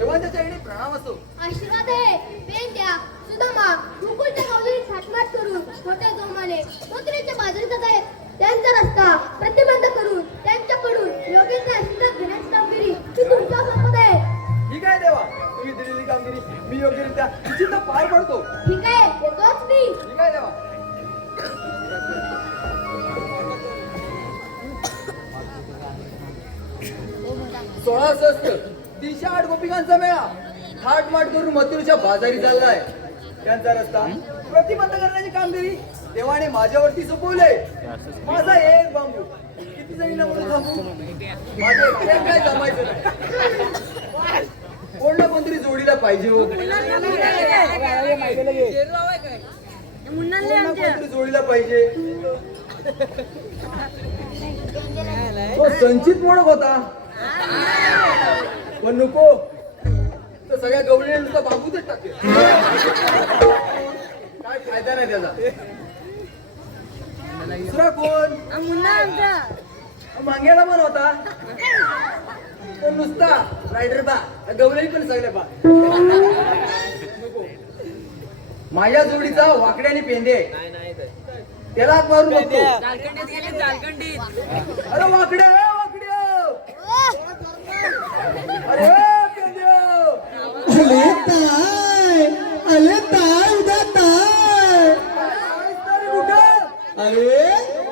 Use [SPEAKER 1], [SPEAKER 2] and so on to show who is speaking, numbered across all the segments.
[SPEAKER 1] देवांच्या चरणी प्रणाम असो.
[SPEAKER 2] आशीर्वाद आहे. सुदामा गोकुळच्या थाटमाट करून छोट्या जोमाने मंत्र्यांच्या बाजरीचा आहे त्यांचा रस्ता प्रतिबंध करून त्यांच्याकडून योग्य आशीर्वाद घेण्याची कामगिरी ही तुमच्यासोबत आहे.
[SPEAKER 1] ठीक आहे देवा. तुम्ही दिलेली कामगिरी मी योग्यरित्या निश्चित पार पडतो.
[SPEAKER 2] ठीक आहे. येतोच मी.
[SPEAKER 1] ठीक आहे देवा. सोळा स्वस्त तीनशे आठ गोपिकांचा मेळा. थाटमाट करून मथुरच्या बाजारी चाललाय. त्यांचा रस्ता. प्रतिबंध करण्याची कामगिरी. देवाने माझ्यावरती सोपवले. माझा एक बांबू. किती म्हणून थांबू काय जमायचं नाही. कोण ना कोणतरी जोडीला पाहिजे हो. कोणतरी जोडीला पाहिजे. तो संचित मोडक होता. पण नको. तर सगळ्या गवळीने नुसतं बांबूतच टाकते काय फायदा नाही त्याचा. दुसरा कोण? मांग्याला पण होता. तो नुसता रायडर बा. गवळी पण सगळ्या बा. नको. माझ्या जोडीचा वाकड्या आणि पेंदे त्याला मारून अरे वाकडे वाकडे अरे पेंदे
[SPEAKER 3] आले ताय आले ताय उद्या ताय अरे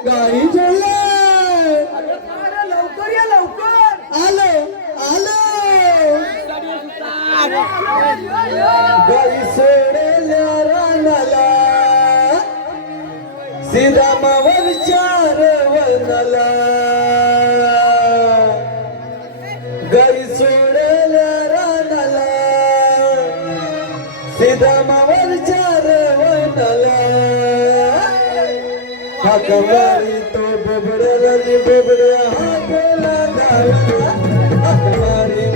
[SPEAKER 3] गाडी सोडलाय
[SPEAKER 1] लवकर या लवकर
[SPEAKER 3] आलो आलो. गाडी सोडल्या रानाला. सीधा मावर चार सिदामावरच्या रवणाला हाकवारी तो बोबड्याला नि बोबड्या हा बोला गावाला हाकवारी